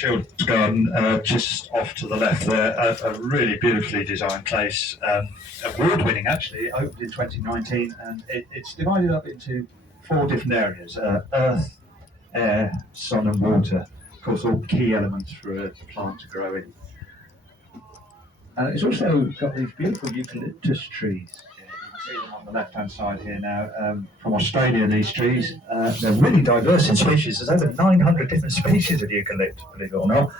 Children's Garden, just off to the left there, a really beautifully designed place, award-winning actually. It opened in 2019, and it's divided up into four different areas: earth, air, sun, and water. Of course, all key elements for a plant to grow in. It's also got these beautiful eucalyptus trees. You can see them on the left-hand side here now. From Australia, these trees. They're really diverse in species. There's over 900 different species of eucalypt, believe it or not.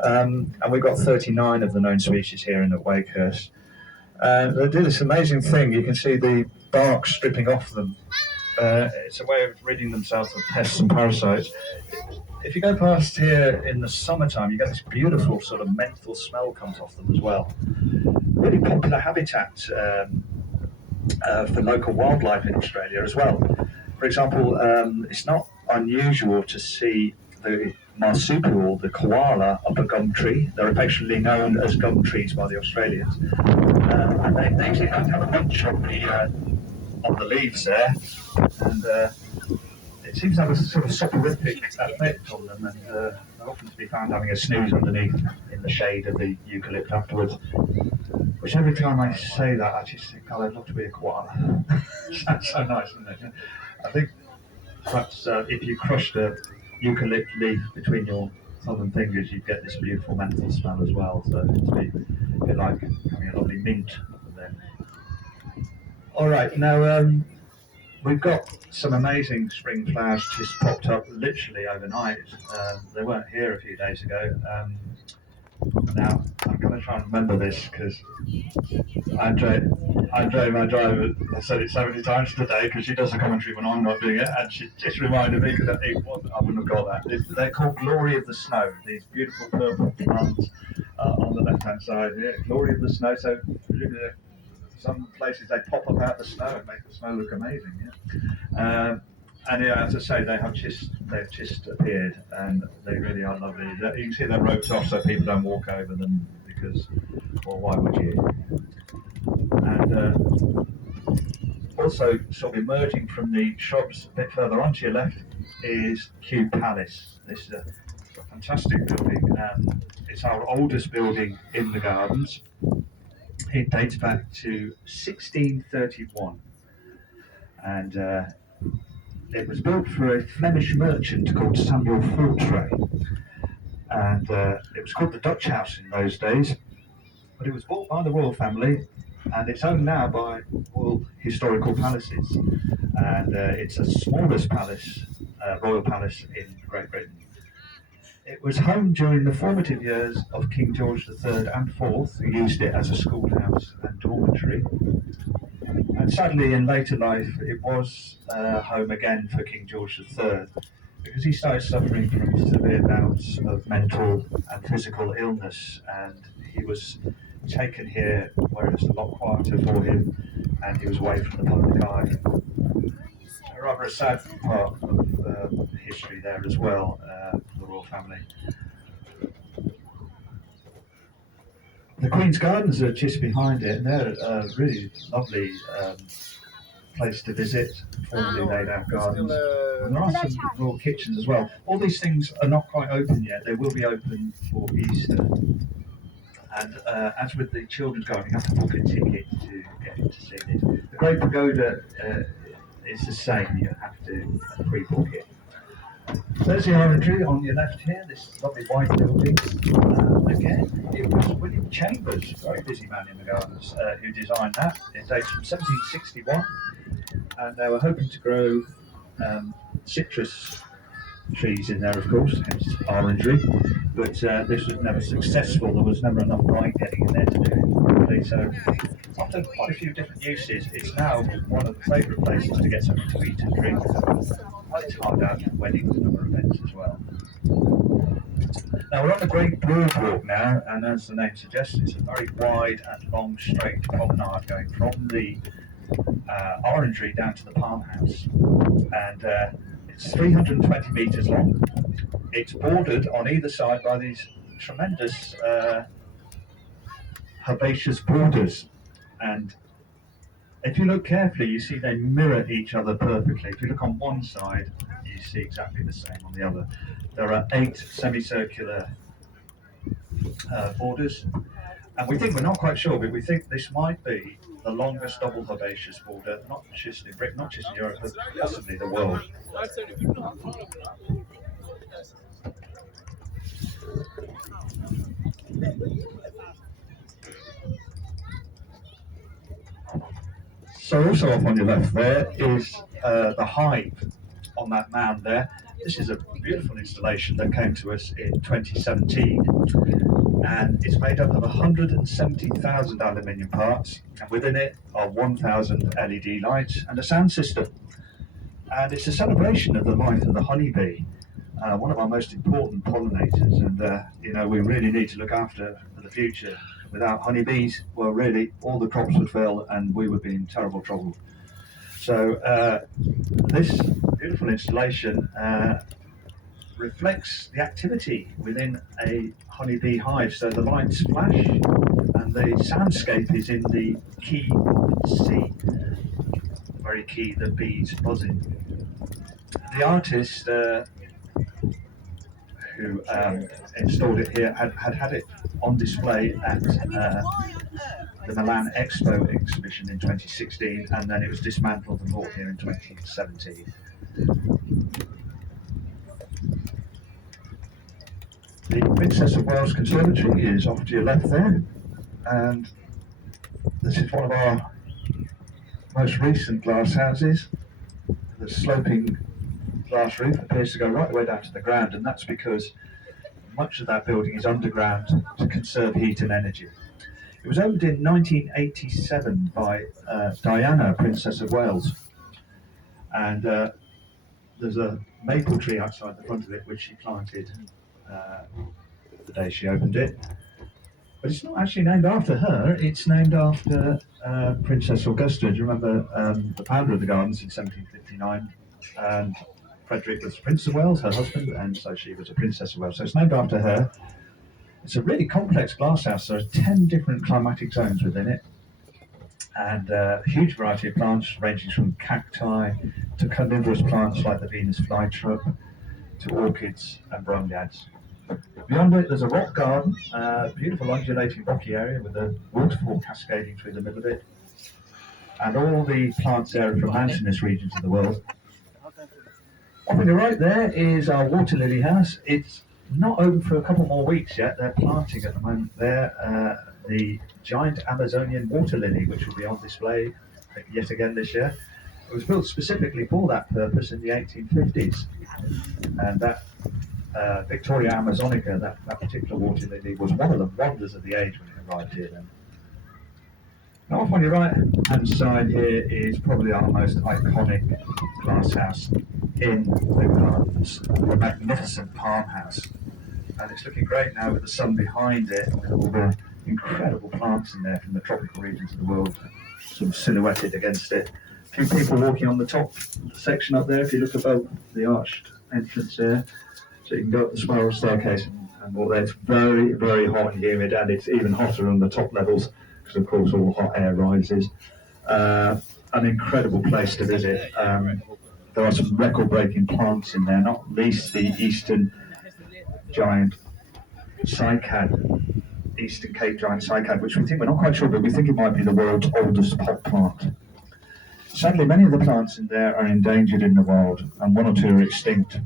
And we've got 39 of the known species here in at Wakehurst. They do this amazing thing. You can see the bark stripping off them. It's a way of ridding themselves of pests and parasites. If you go past here in the summertime, you get this beautiful sort of menthol smell comes off them as well. Really popular habitat for local wildlife in Australia as well. For example, it's not unusual to see the marsupial, the koala, up a gum tree. They're affectionately known as gum trees by the Australians. And they actually don't have a bunch on the leaves there. And it seems to have a sort of soporific effect on them, and they're often to be found having a snooze underneath in the shade of the eucalypt afterwards. Which every time I say that, I just think, God, I'd love to be a koala. Sounds so nice, doesn't it? I think perhaps if you crushed a eucalypt leaf between your thumb and fingers, you'd get this beautiful menthol smell as well. So it'd be a bit like having a lovely mint there. All right, now we've got some amazing spring flowers just popped up literally overnight. They weren't here a few days ago. Now, I'm going to try and remember this because Andre, my driver, has said it so many times today because she does the commentary when I'm not doing it, and she just reminded me because I wouldn't have got that. They're called Glory of the Snow, these beautiful purple plants on the left-hand side here. Glory of the Snow, so some places they pop up out of the snow and make the snow look amazing. Yeah? And yeah, as I say, they've just appeared, and they really are lovely. You can see they're roped off so people don't walk over them because, well, why would you? And also, sort of emerging from the shrubs a bit further on to your left is Kew Palace. This is a fantastic building. It's our oldest building in the gardens. It dates back to 1631, and it was built for a Flemish merchant called Samuel Fortray, and it was called the Dutch House in those days, but it was bought by the royal family, and it's owned now by Royal Historical Palaces, and it's the smallest palace, royal palace in Great Britain. It was home during the formative years of King George III and IV, who used it as a schoolhouse and dormitory. And sadly, in later life, it was home again for King George III because he started suffering from severe bouts of mental and physical illness, and he was taken here where it was a lot quieter for him, and he was away from the public eye. Rather a sad part of history there as well for the royal family. The Queen's Gardens are just behind it, and they're a really lovely place to visit, formerly laid out gardens. And there are some royal kitchens as well. All these things are not quite open yet. They will be open for Easter. And as with the Children's Garden, you have to book a ticket to get into see it. The Great Pagoda is the same. You have to pre-book it. There's the orangery on your left here, this lovely white building. Again, it was William Chambers, a very busy man in the gardens, who designed that. It dates from 1761, and they were hoping to grow citrus trees in there, of course, hence orangery, but this was never successful. There was never enough light getting in there to do it properly, so after quite a few different uses, it's now one of the favourite places to get something to eat and drink. It's hard out for weddings and other events as well. Now we're on the Great Broad Walk now, and as the name suggests, it's a very wide and long straight promenade going from the orangery down to the palm house, and it's 320 metres long. It's bordered on either side by these tremendous herbaceous borders, and if you look carefully, you see they mirror each other perfectly. If you look on one side, you see exactly the same on the other. There are 8 semicircular borders. And we're not quite sure, but we think this might be the longest double herbaceous border, not just in Britain, not just in Europe, but possibly the world. So also up on your left there is the hive on that mound there. This is a beautiful installation that came to us in 2017, and it's made up of 170,000 aluminium parts, and within it are 1,000 LED lights and a sound system. And it's a celebration of the life of the honeybee, one of our most important pollinators, and we really need to look after for the future. Without honeybees, well, really, all the crops would fail and we would be in terrible trouble. So this beautiful installation reflects the activity within a honeybee hive. So the lights flash and the soundscape is in the key C, very key, the bees buzzing. The artist who installed it here had it on display at the Milan Expo exhibition in 2016, and then it was dismantled and brought here in 2017. The Princess of Wales Conservatory is off to your left there, and this is one of our most recent glass houses. The sloping glass roof appears to go right the way down to the ground, and that's because much of that building is underground to conserve heat and energy. It was opened in 1987 by Diana, Princess of Wales, and there's a maple tree outside the front of it which she planted the day she opened it. But it's not actually named after her, it's named after Princess Augusta. Do you remember the founder of the gardens in 1759? And Frederick was Prince of Wales, her husband, and so she was a Princess of Wales. So it's named after her. It's a really complex glasshouse. There are 10 different climatic zones within it, and a huge variety of plants ranging from cacti to carnivorous plants like the Venus flytrap to orchids and bromeliads. Beyond it, there's a rock garden, beautiful undulating rocky area with a waterfall cascading through the middle of it, and all the plants there are from mountainous regions of the world. Up on the right there is our water lily house. It's not open for a couple more weeks yet. They're planting at the moment there the giant Amazonian water lily, which will be on display yet again this year. It was built specifically for that purpose in the 1850s, and that Victoria Amazonica, that particular water lily, was one of the wonders of the age when it arrived here then. Now off on your right hand side here is probably our most iconic glass house in the gardens, the magnificent Palm House. And it's looking great now with the sun behind it, with all the incredible plants in there from the tropical regions of the world, sort of silhouetted against it. A few people walking on the top section up there, if you look above the arched entrance there. So you can go up the spiral staircase and walk there. It's very, very hot and humid, and it's even hotter on the top levels, because of course all hot air rises. An incredible place to visit. There are some record-breaking plants in there, not least the eastern giant cycad, Eastern Cape giant cycad, which we're not quite sure, but we think it might be the world's oldest pot plant. Sadly, many of the plants in there are endangered in the wild, and one or two are extinct.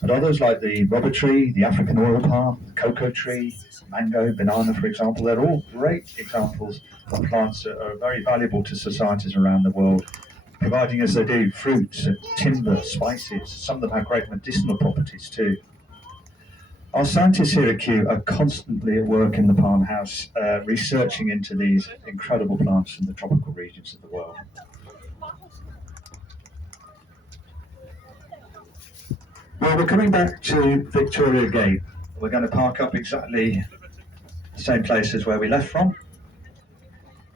But others, like the rubber tree, the African oil palm, the cocoa tree, mango, banana, for example, they're all great examples of plants that are very valuable to societies around the world, providing, as they do, fruits, timber, spices. Some of them have great medicinal properties too. Our scientists here at Kew are constantly at work in the Palm House, researching into these incredible plants from the tropical regions of the world. Well, we're coming back to Victoria Gate. We're going to park up exactly the same place as where we left from.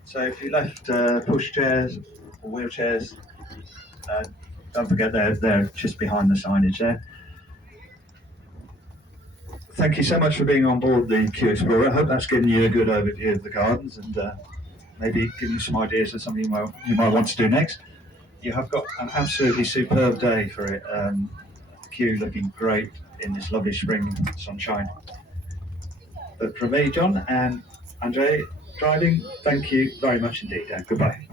So if you left pushchairs or wheelchairs, don't forget they're just behind the signage there. Thank you so much for being on board the Kew Explorer. I hope that's given you a good overview of the gardens and maybe given you some ideas of something you might want to do next. You have got an absolutely superb day for it. Kew looking great in this lovely spring sunshine. But from me, John and Andre driving, thank you very much indeed, and goodbye.